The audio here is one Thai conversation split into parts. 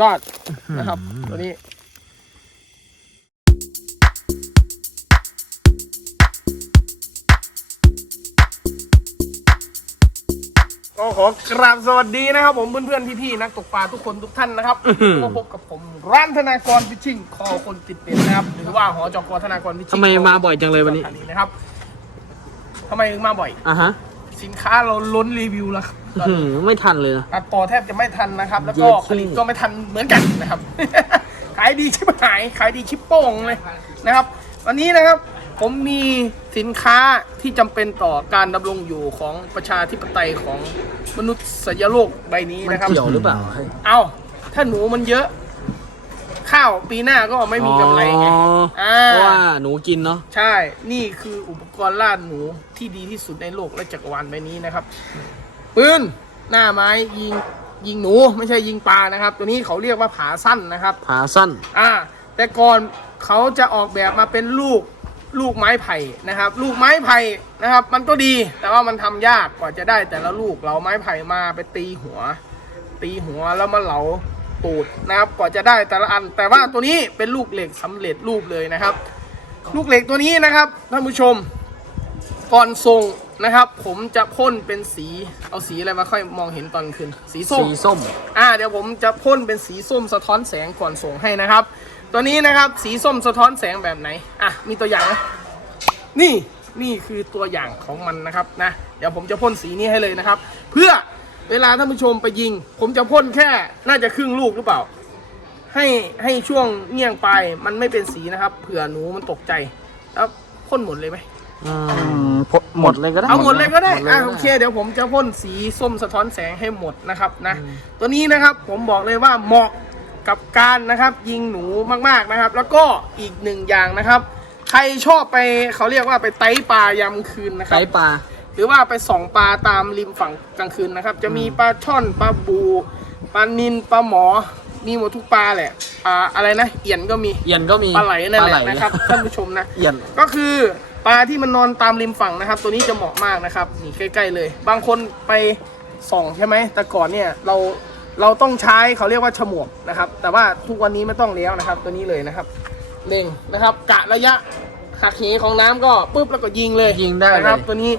ยอดนะครับ ตัวนี้ก็ขอกราบสวัสดีนะครับผมเพื่อนๆพี่ๆนักตกปลาทุกคนทุกท่านนะครับมาพบกับผมร้านธนากรพิชชิ่งคอคนติดเป็นนะครับหรือว่าหอจกธนากรพิชชิ่งทำไมมาบ่อยจังเลยวันนี้สาขานะครับทำไมถึงมาบ่อยอะฮะสินค้าเราล้นรีวิวแล้วครับต อนอื้อนี้หือไม่ทันเลยนะ ตัดต่อแทบจะไม่ทันนะครับ แล้วก็เย็ดผลิตก็ไม่ทันเหมือนกันนะครับ ขายดีชิบหาย ขายดีชิบโป้งเลยนะครับ วันนี้นะครับผมมีสินค้าที่จำเป็นต่อการดำรงอยู่ของประชาธิปไตยของมนุษยโลกใบนี้มันนะครับ เกี่ยวหรือเปล่าเอาถ้าหนูมันเยอะ ข้าวปีหน้าก็ไม่มีกำไรไง อ๋ออ่า เพราะว่าหนูกินเนาะ ใช่ นี่คืออุปกรณ์ล่าหนูที่ดีที่สุดในโลกและจักรวาลใบนี้นะครับ ปืนหน้าไม้ยิงยิงหนูไม่ใช่ยิงปลานะครับ ตัวนี้เขาเรียกว่าผาสั้นนะครับ ผาสั้น อ่า แต่ก่อนเขาจะออกแบบมาเป็นลูกลูกไม้ไผ่นะครับ ลูกไม้ไผ่นะครับ มันก็ดีแต่ว่ามันทำยากกว่าจะได้แต่ละลูกเราไม้ไผ่มาไปตีหัว ตีหัวแล้วมาเหลาตูดนะครับกว่าจะได้แต่ละอัน แต่ว่าตัวนี้เป็นลูกเหล็กสำเร็จรูปเลยนะครับ ลูกเหล็กตัวนี้นะครับท่านผู้ชมก่อนส่ง นะครับ ผมจะพ่นเป็นสีเอาสีอะไรมาค่อยมองเห็นตอนคืนสีส้ม สีส้ม อ่าเดี๋ยวผมจะพ่นเป็นสีส้มสะท้อนแสงก่อนส่งให้นะครับ ตัวนี้นะครับสีส้มสะท้อนแสงแบบไหนอะมีตัวอย่างไหมนี่นี่คือตัวอย่างของมันนะครับนะเดี๋ยวผมจะพ่นสีนี้ให้เลยนะครับ เพื่อเวลาท่านผู้ชมไปยิง ผมจะพ่นแค่น่าจะครึ่งลูกหรือเปล่า ให้ให้ช่วงเงี่ยงปลายมันไม่เป็นสีนะครับเผื่อหนูมันตกใจแล้วพ่นหมดเลยไหมอืม หมดเลยก็ได้เอาหมดเลยก็ได้หมลยอะก็โอเคเดี๋ยวผมจะพ่นสีส้มสะท้อนแสงให้หมดนะครับนะ ตัวนี้นะครับผมบอกเลยว่าเหมาะกับการนะครับ ยิงหนูมากๆนะครับ แล้วก็อีกหนึ่งอย่างนะครับ ใครชอบไปเขาเรียกว่าไปไต้ปลายามคืนนะคไก่รับปลาหรือว่าไปส่องปลาตามริมฝั่งกลางคืนนะครับ จะมีปลาช่อนปลาบูปลานินปลาหมอมีหมดทุกปลาแหละปลาอะไรนะเอี่ยนก็มีเอียนก็มีปลาไหลนั่นแหปละนะครับท่านผู้ชมนะเอียนก็คือ ปลาที่มันนอนตามริมฝั่งนะครับ ตัวนี้จะเหมาะมากนะครับนี่ใกล้ ๆ เลย บางคนไปส่องใช่ไหมแต่ก่อนเนี่ยเราเราต้องใช้เขาเรียกว่าฉมวกนะครับ แต่ว่าทุกวันนี้ไม่ต้องแล้วนะครับ ตัวนี้เลยนะครับเล็งนะครับ กะระยะหักเหของน้ำก็ปุ๊บแล้วก็ยิงเลยยิงได้เลยนะครับ ตัวนี้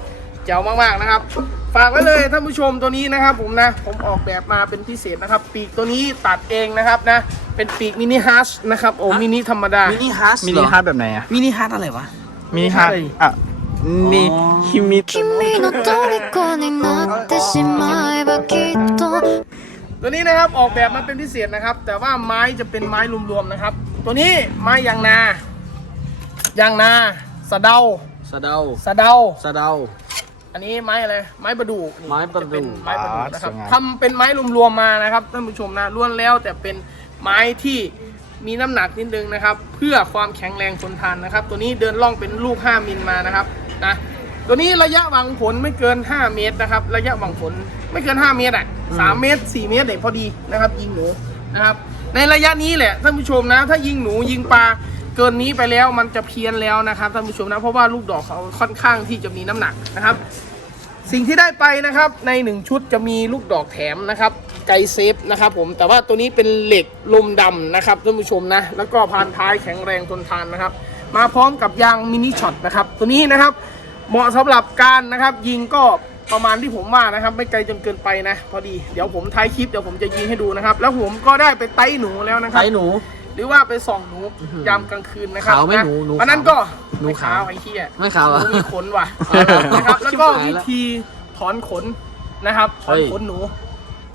เจ๋วมากๆนะครับ ฝากไว้เลยท่านผู้ชมตัวนี้นะครับ ผมนะผมออกแบบมาเป็นพิเศษนะครับ ปีกตัวนี้ตัดเองนะครับนะเป็นปีกมินิฮัชนะครับโอ้มินิธรรมดามินิฮัสมินิฮาร์ดแบบไหนอะมินิฮัสอะไรวะ มินิฮาร์ดอ่ะนี่ อ๋อ คิมิ 君の虜になってしまえばきっと ตัวนี้นะครับออกแบบมาเป็นพิเศษนะครับ แต่ว่าไม้จะเป็นไม้รวมๆนะครับ ตัวนี้ไม้ยางนายางนาสะเดา สะเดา สะเดา สะเดา อันนี้ไม้อะไรไม้ประดู่นี่ ไม้ประดู่ จเป็นไม้ประดู่นะครับ อ่าสวยงาม ทำเป็นไม้รวมๆมานะครับท่านผู้ชมนะล้วนแล้วแต่เป็นไม้ที่ มีน้ำหนักนิดนึงนะครับ เพื่อความแข็งแรงทนทานนะครับ ตัวนี้เดินล่องเป็นลูก 5 มิลมานะครับนะตัวนี้ระยะหวังผลไม่เกิน 5 เมตรนะครับ ระยะหวังผลไม่เกิน 5 เมตรอะ3เมตร 4 เมตรเนี่ยพอดีนะครับ ยิงหนูนะครับ ในระยะนี้แหละท่านผู้ชมนะ ถ้ายิงหนูยิงปลาเกินนี้ไปแล้วมันจะเพี้ยนแล้วนะครับท่านผู้ชมนะเพราะว่าลูกดอกเขาค่อนข้างที่จะมีน้ำหนักนะครับ สิ่งที่ได้ไปนะครับใน 1 ชุดจะมีลูกดอกแถมนะครับ ไกเซฟนะครับผมแต่ว่าตัวนี้เป็นเหล็กลมดำนะครับท่านผู้ชมนะแล้วก็พานท้ายแข็งแรงทนทานนะครับ มาพร้อมกับยางมินิช็อตนะครับตัวนี้นะครับเหมาะสำหรับการนะครับยิงก็ประมาณที่ผมว่านะครับ ไม่ไกลจนเกินไปนะ พอดีเดี๋ยวผมท้ายคลิปเดี๋ยวผมจะยิงให้ดูนะครับ แล้วผมก็ได้ไปไต้หนูแล้วนะครับไก่หนู หรือว่าไปส่องหนูยามกลางคืนนะครับขาวไหมะหนูหนูวันนั้นก็หนูไม่ขาวไอ้เหี้ยไม่ขาวอะหนูมีขนว่ะเอาเหรอนะครับแล้วก็ชิบหายวิละธีถอนขนนะครับถอนเฮ้ยขนหนู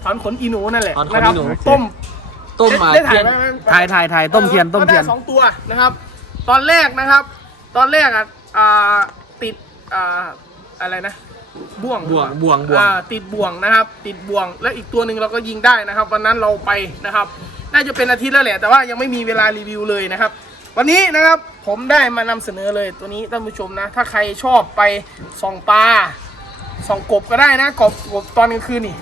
ถอนขนอีหนูนั่นแหละถอนขนนะครับอีหนูต้ม ต้มมาได้ถ่าเพี้ยยนไหมถ่ายถ่ายถ่ายต้มเทียนต้มเทียน ก็ได้สองตัวนะครับ ตอนแรกนะครับ ตอนแรกอะอ่าติดอ่าอะไรนะบ่วงบ่วงบ่วงบ่วง อ่าติดบ่วงนะครับ ติดบ่วงและอีกตัวหนึ่งเราก็ยิงได้นะครับ วันนั้นเราไปนะครับ น่าจะเป็นอาทิตย์แล้วแหละ แต่ว่ายังไม่มีเวลารีวิวเลยนะครับ วันนี้นะครับผมได้มานำเสนอเลยตัวนี้ท่านผู้ชมนะ ถ้าใครชอบไปส่องปลาส่องกบก็ได้นะกบกบตอนกลางคืนนี่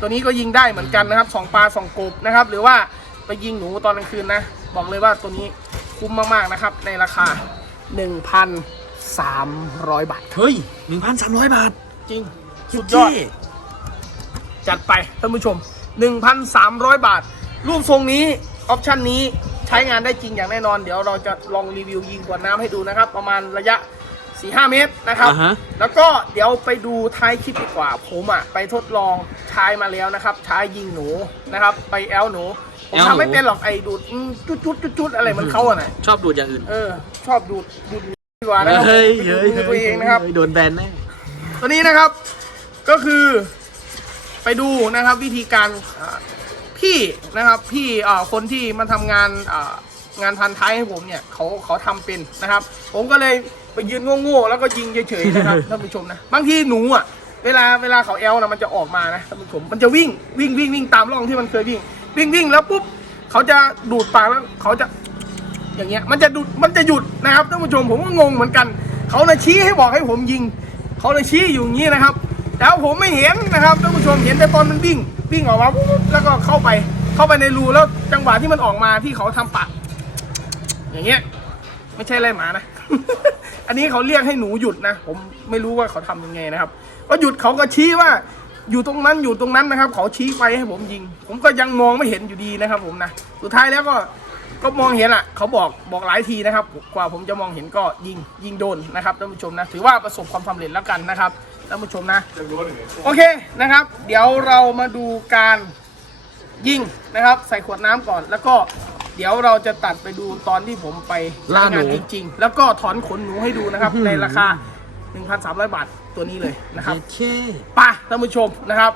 ตัวนี้ก็ยิงได้เหมือนกันนะครับสองปลาสองกบนะครับ หรือว่าไปยิงหนูตอนกลางคืนนะ บอกเลยว่าตัวนี้คุ้มมากๆนะครับ ในราคา 1,300 บาท เฮ้ยหนึ่งพันสามร้อยบาท จริง สุดยอด จัดไปท่านผู้ชม 1,300 บาท รูปทรงนี้ ออปชันนี้ใช้งานได้จริงอย่างแน่นอน เดี๋ยวเราจะลองรีวิวยิงกวดน้ำให้ดูนะครับ ประมาณระยะ 4-5เมตรนะครับ อ่าฮะ แล้วก็เดี๋ยวไปดูท้ายคลิปดีกว่า ผมอะไปทดลองใช้มาแล้วนะครับใช้ยิงหนูนะครับ ไปแอลหนูผมแอลหนู ทำไม่เป็นหรอกไอ้ดูดอืมจุดจุดจุดจุดอะไรเหมันเขาอะนะชอบดูดอย่างอื่นเออ ชอบดูดดูดดีกว่านะครับเฮ้ยไปดูเฮ้ยมือตัวเองนะครับ โดนแบนแน่ ตัวนี้นะครับก็คือไปดูนะครับวิธีการอ่าพี่นะครับพี่อ่าคนที่มาทำงานอ่างานพันท้ายให้ผมเนี่ยเขาเขาทำเป็นนะครับ ผมก็เลยไป ยืนโง่ๆแล้วก็ยิงเฉยๆนะครับ ท่านผู้ชมนะบางทีหนูอะเวลาเวลาเขาแอลนะมันจะออกมานะท่านผู้ชมมันจะวิ่งวิ่งวิ่งวิ่งตามร่องที่มันเคยวิ่ง วิ่งวิ่งแล้วปุ๊บเขาจะดูดปากแล้วเขาจะอย่างเงี้ยมันจะดุดมันจะหยุดนะครับท่านผู้ชมผมก็งงเหมือนกัน เขาเลยชี้ให้บอกให้ผมยิง เขาเลยชี้อยู่อย่างนี้นะครับแล้วผมไม่เห็นนะครับท่านผู้ชมเห็นแต่ตอนมันวิ่งวิ่งออกมาปุ๊บแล้วก็เข้าไปเข้าไปในรูแล้วจังหวะที่มันออกมาที่เขาทำปากอย่างเงี้ยไม่ใช่ไรหมานะ อันนี้เขาเรียกให้หนูหยุดนะ ผมไม่รู้ว่าเขาทำยังไงนะครับ ก็หยุดเขาก็ชี้ว่าอยู่ตรงนั้นอยู่ตรงนั้นนะครับ เขาชี้ไปให้ผมยิง ผมก็ยังมองไม่เห็นอยู่ดีนะครับ ผมนะ สุดท้ายแล้วก็ก็มองเห็นอะเขาบอกบอกหลายทีนะครับ กว่าผมจะมองเห็นก็ยิงยิงโดนนะครับท่านผู้ชมนะ ถือว่าประสบความสำเร็จแล้วกันนะครับท่านผู้ชมนะโอเคนะครับ เดี๋ยวเรามาดูการยิงนะครับ ใส่ขวดน้ำก่อนแล้วก็ เดี๋ยวเราจะตัดไปดูตอนที่ผมไปล่าหนูใช้งจริง ๆ แล้วก็ถอนขนหนูให้ดูนะครับ ในราคา 1,300 บาทตัวนี้เลยนะครับ เค ไป่ะท่านผู้ชมนะครับ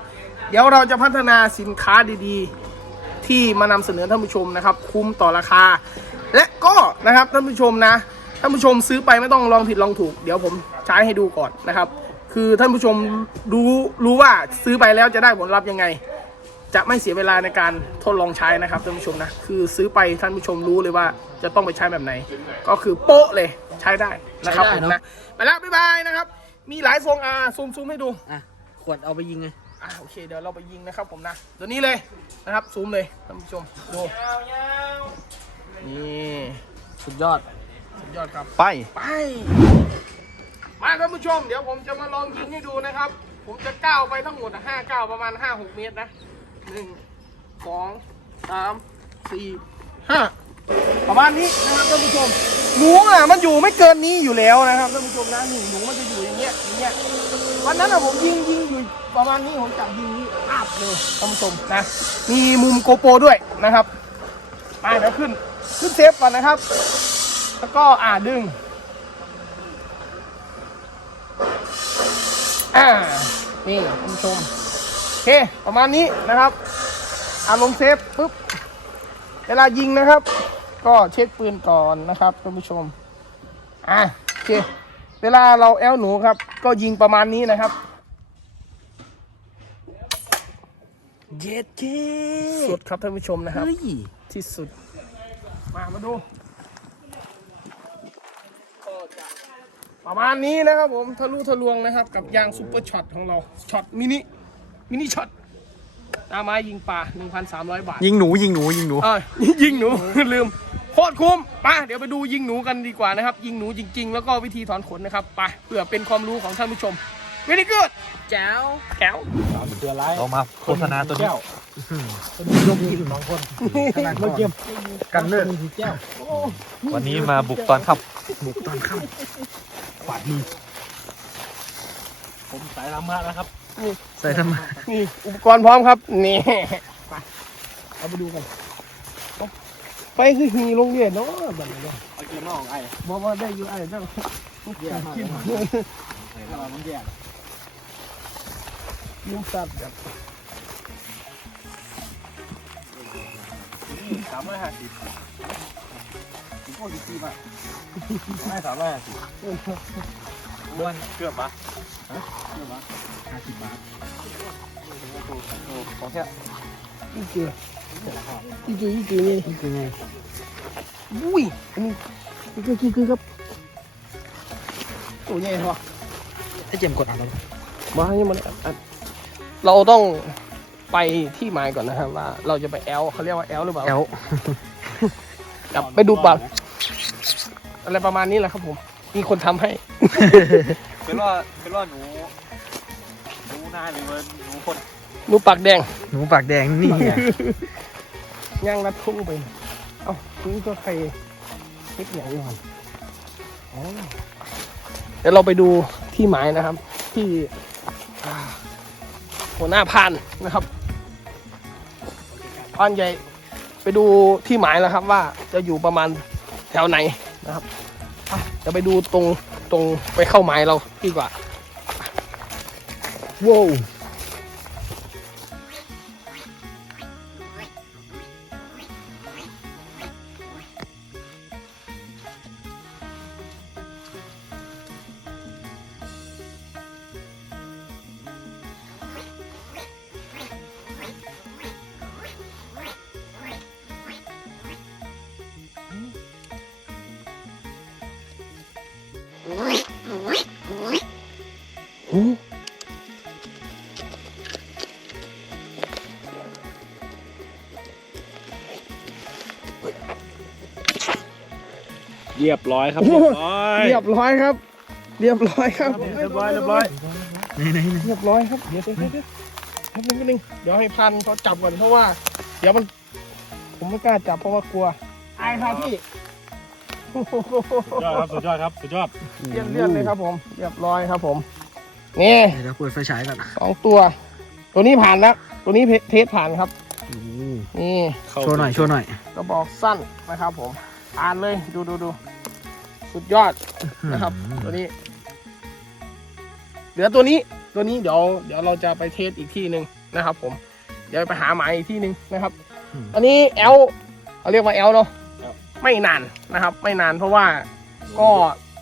เดี๋ยวเราจะพัฒนาสินค้าดีๆ ที่มานำเสนอท่านผู้ชมนะครับ คุ้มต่อราคา และก็นะครับท่านผู้ชมนะท่านผู้ชมซื้อไปไม่ต้องลองผิดลองถูก เดี๋ยวผมใช้ให้ดูก่อนนะครับ คือท่านผู้ชมรู้รู้ว่าซื้อไปแล้วจะได้ผลลัพธ์ยังไง จะไม่เสียเวลาในการทดลองใช้นะครับท่านผู้ชมนะ คือซื้อไปท่านผู้ชมรู้เลยว่าจะต้องไปใช้แบบไหน ก็คือโป๊ะเลยใช้ได้นะครับผมนะไปแล้วบ๊ายบายนะครับ มีหลายทรงอ่าซูมซูมให้ดู อะ ขวดเอาไปยิงไง อ่าโอเคเดี๋ยวเราไปยิงนะครับผมนะ ตัวนี้เลยนะครับซูมเลยท่านผู้ชมดูนี่สุดยอด สุดยอดครับ ไป ไป มาท่านผู้ชม เดี๋ยวผมจะมาลองยิงให้ดูนะครับ ผมจะก้าวไปทั้งหมดห้าก้าวประมาณห้าหกเมตรนะ หนึ่งสองสามสี่ห้าประมาณนี้นะครับท่านผู้ชมหนูอะมันอยู่ไม่เกินนี้อยู่แล้วนะครับท่านผู้ชมนะหนี่หนูมันจะอยู่อย่างเงี้ยอย่างเงี้ยวันนั้นอะผมยิงยิงอยู่ประมาณนี้ผมจับยิงนี้อาบเลยท่านผู้ชมนะมีมุมโกโปรด้วยนะครับมาเดี๋ยวขึ้นขึ้นเซฟก่อนนะครับ แล้วก็อ่าดึงอ่านี่คุณผู้ชม เค ประมาณนี้นะครับอารมณ์เซฟปุ๊บ เวลายิงนะครับ ก็เช็คปืนก่อนนะครับท่านผู้ชม อ่าโอเค เวลาเราแอลหนูครับ ก็ยิงประมาณนี้นะครับเย็ดเคสุดครับท่านผู้ชมนะครับเฮ้ยที่สุด มามาดูก็จะประมาณนี้นะครับผมทะลุทะลวงนะครับ กับยางซูเปอร์ช็อตของเราช็อตมินิ มินิช็อตตาไม้ยิงปลา1,300 บาทยิงหนูยิงหนูยิงหนู เออยิงหนู ลืมโคตรคุ้มไปเดี๋ยวไปดูยิงหนูกันดีกว่านะครับ ยิงหนูจริง ๆ แล้วก็วิธีถอนขนนะครับไปเพื่อเป็นความรู้ของท่านผู้ชมเวนิกูดแจ๋วแก้วเรามาโฆษณาตัวนี้กันเลิศวันนี้มาบุกตอนค่ ใส่ทำไมนี่อุปกรณ์พร้อมครับ นี่ไปเอาไปดูกันไปคือหีลงเรียนเนาะแบบนี้เนาะเอากินนอกไอ้บอกว่าได้อยู่ไอ้เจ้ากินยิงสัตว์แบบสามร้อยห้าสิบโอ้ยดีมากไม่สามร้อยห้าสิบม้วนเกือบปะฮะเกือบปะ ห้าสิบบาทโอ้ของแค่อีเกียอีกียอีเกียนี่คือไงอุ้ยอันนี้อีเกียกี่คือครับตัวใหญ่เหรอให้เจมกดอ่านแล้วมาให้มันอัดเราต้องไปที่หมายก่อนนะครับว่า เราจะไปแอลเขาเรียกว่าแอลหรือเปล่าแอลกลับไปดูบัตรอะไรประมาณนี้แหละครับผม มีคนทำให้ เป็นว่าเป็นว่าหนูหนูนาหรือว่าหนูคนดูปากแดงหนูปากแดงนี่ไงย่างรัดทุ่งไป เอ้านี่ก็ใครเล็กอย่างนี้ก่อนอ๋อเดี๋ยวเราไปดูที่หมายนะครับ ที่อ่าหัวหน้าพานนะครับพานใหญ่ไปดูที่หมายแล้วครับว่าจะอยู่ประมาณแถวไหนนะครับอะจะไปดูตรง ตรงไปเข้าไม้เราดีกว่าว้าว เรียบร้อยครับโอ้เรียบร้อยเรียบร้อยครับ เรียบร้อยครับ เรียบร้อยเรียบร้อยเรียบร้อยครับ เดี๋ยวเดี๋ยวเดี๋ยวเดี๋ยวแป๊บนึงแป๊บนึงเดี๋ยวให้พันเขาจับก่อนเพราะว่า เดี๋ยวมัน ผมไม่กล้าจับเพราะว่ากลัวอายครับพี่โอ้โหสุดยอดครับสุดยอดครับสุดยอดเลี่ยนเลี่ยนเลยครับผม เรียบร้อยครับผมนี่เดี๋ยวเปิดไฟฉายก่อนสองตัว ตัวนี้ผ่านแล้ว ตัวนี้เทสผ่านครับนี่โชว์หน่อยโชว์หน่อยกระบอกสั้นนะครับผมอ่านเลยดูดูดู สุดยอดนะครับ ตัวนี้ เหลือตัวนี้ตัวนี้เดี๋ยวเดี๋ยวเราจะไปเทสอีกที่หนึ่งนะครับ ผม เดี๋ยวไปหาหมายอีกที่หนึ่งนะครับ อันนี้แอลเขาเรียกว่าแอลเนาะไม่นานนะครับ ไม่นานเพราะว่าก็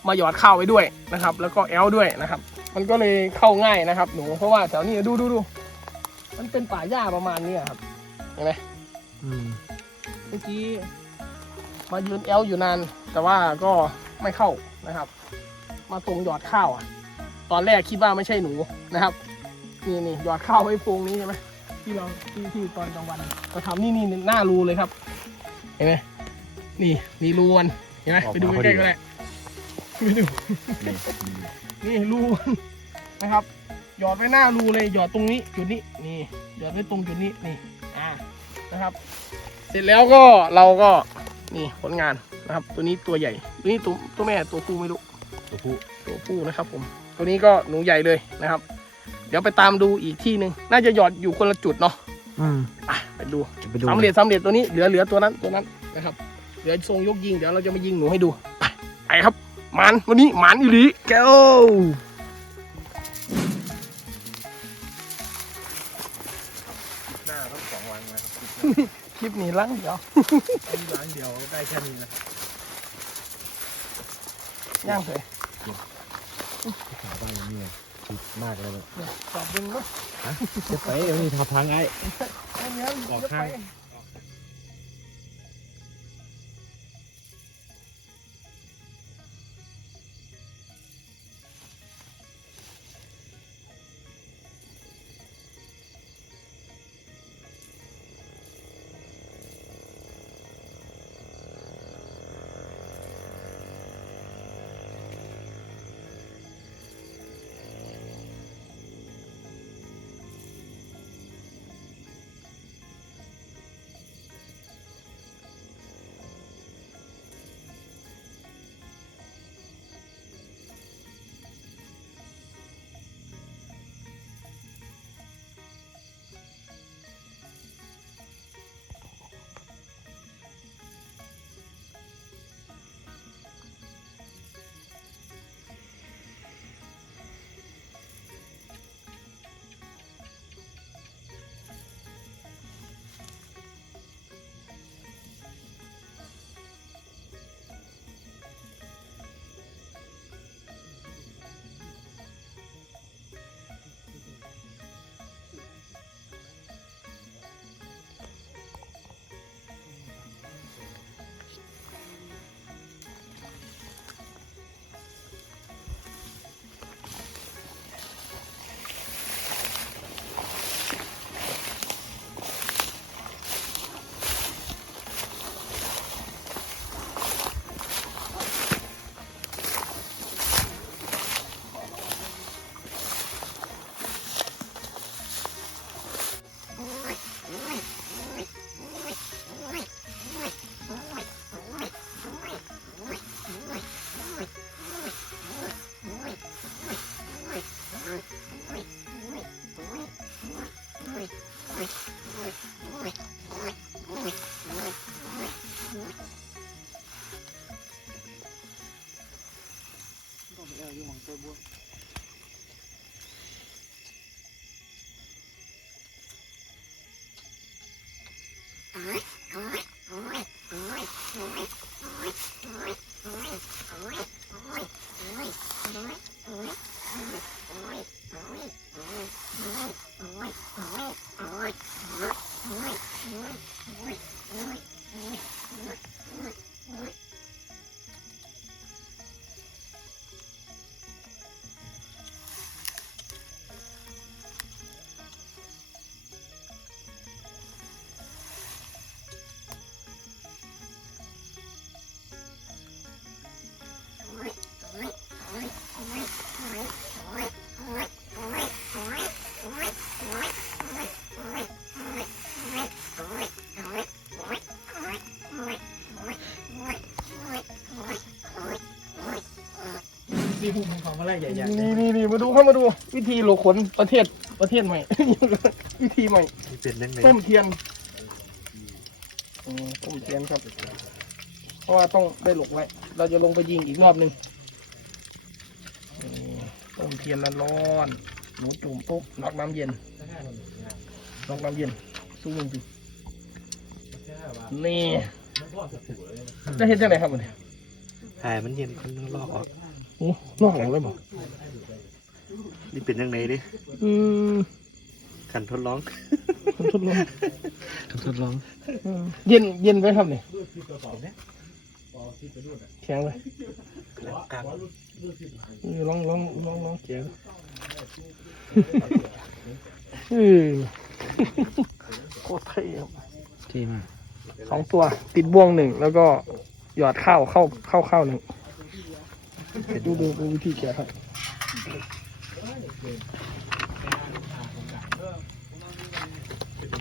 มาหยอดข้าวไว้ด้วยนะครับ แล้วก็แอลด้วยนะครับ มันก็เลยเข้าง่ายนะครับ หนูเพราะว่าแถวนี้ดูดูดูมันเป็นป่าหญ้าประมาณนี้ครับเห็นไหมอืมเมื่อกี้มายืนแอลอยู่นาน แต่ว่าก็ ไม่เข้านะครับ มาตรงหยอดข้าวอะ ตอนแรกคิดว่าไม่ใช่หนูนะครับนี่นี่หยอดข้าวไว้โพรงนี้ใช่ไหมที่เราที่ที่ตอนกลางวันเราทำนี่นี่หน้ารูเลยครับ เห็นไหมนี่มีรูมันเห็นไหมไปดูใกล้ๆก็ได้ไปดูนี่รูมันนะครับ หยอดไว้หน้ารูเลยหยอดตรงนี้จุดนี้นี่หยอดไว้ตรงจุดนี้นี่อ่านะครับ เสร็จแล้วก็เราก็นี่ผลงาน นะครับ ตัวนี้ตัวใหญ่ตัวนี้ตัวตัวแม่ตัวผู้ไม่รู้ตัวผู้ตัวผู้นะครับ ผม ตัวนี้ก็หนูใหญ่เลยนะครับ เดี๋ยวไปตามดูอีกที่หนึ่งน่าจะหยอดอยู่คนละจุดเนาะอืมอะไปดูไปดูสำเร็จสำเร็จตัวนี้เหลือเหลือตัวนั้นตัวนั้นนะครับเดี๋ยวทรงยกยิงเดี๋ยวเราจะมายิงหนูให้ดูไปไปครับหมันวันนี้หมันอีหลีแก้วหน้าทั้งสองวันนะครับค ลิปนี้ลังเดี๋ยวล้างเดียวได้แค่นี้นะย่างเลยขาบ้านนี่ติดมากเลยเนี่ยเนี่ยจอบดึงเนาะจะไปเดี๋ยวนี้ทับพังไอ้ เอาเนี้ยออกเดี๋ยวข้าง 你往这播。 พวกมึงของอะไรใหญ่นี่นี่นี่มาดูเข้ามาดู วิธีโหลขนประเทศประเทศใหม่ วิธีใหม่ที่เป็นเรื่องไหนต้มเทียนอืมต้มเทียนครับ เพราะว่าต้องได้หลกไว้ เราจะลงไปยิงอีกรอบหนึ่งนี่ต้มเทียนร้อนๆหมูจุ่มปุ๊บน็อกน้ำเย็นน็อกน้ำเย็น สู้จริงๆนี่จะเห็นจังไหนครับวันนี้ถ่ายมันเย็นคนต้องลอกออกโอ้ลอกออกเลยบอกนี่เป็นยังไงดิอืมการทดลองผมทดลองทดลองอืมเย็นเย็นไว้ครับเนี่ยแข็งเลยกลางเออลองลองลองลองแข็งเออโคตรเท่ครับที่มากสองตัวติดบ่วงหนึ่งแล้วก็หยอดข้าวเข้าเข้าข้าวหนึ่ง ดูดูดูวิธีแกะครับ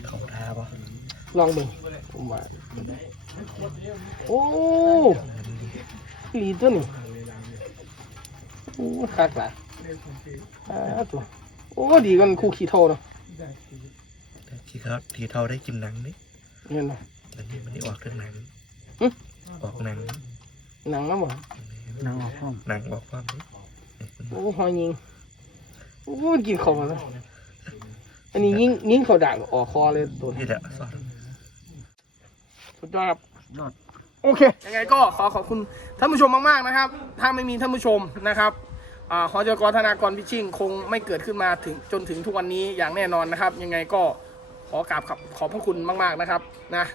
เขาทาปะลองดูผมว่าโอ้ลีตัวนี่โอ้คักหลายอ่าตัวโอ้ดีกันคู่ขี้โทเนาะที่เขาที่เท่าได้กินหนังนี่เห็นไหมอันนี้มันนี่ออกเรื่องหนังหึออกหนังหนังน้ำหวาน นางออกห้องหนังออกความนี้โอ้หอยยิงโอ้มันกินเขามาแล้วอันนี้ยิงยิงเขาด่างออกคอเลยตัวนี้นี่แหละสอนสุดยอดครับยอดโอเค ยังไงก็ขอขอบคุณท่านผู้ชมมากๆนะครับ ถ้าไม่มีท่านผู้ชมนะครับอ่าหอจกธนากรพิชิ่งคงไม่เกิดขึ้นมาถึงจนถึงทุกวันนี้อย่างแน่นอนนะครับ ยังไงก็ขอกราบขอบขอบพระคุณมาก ๆนะครับนะ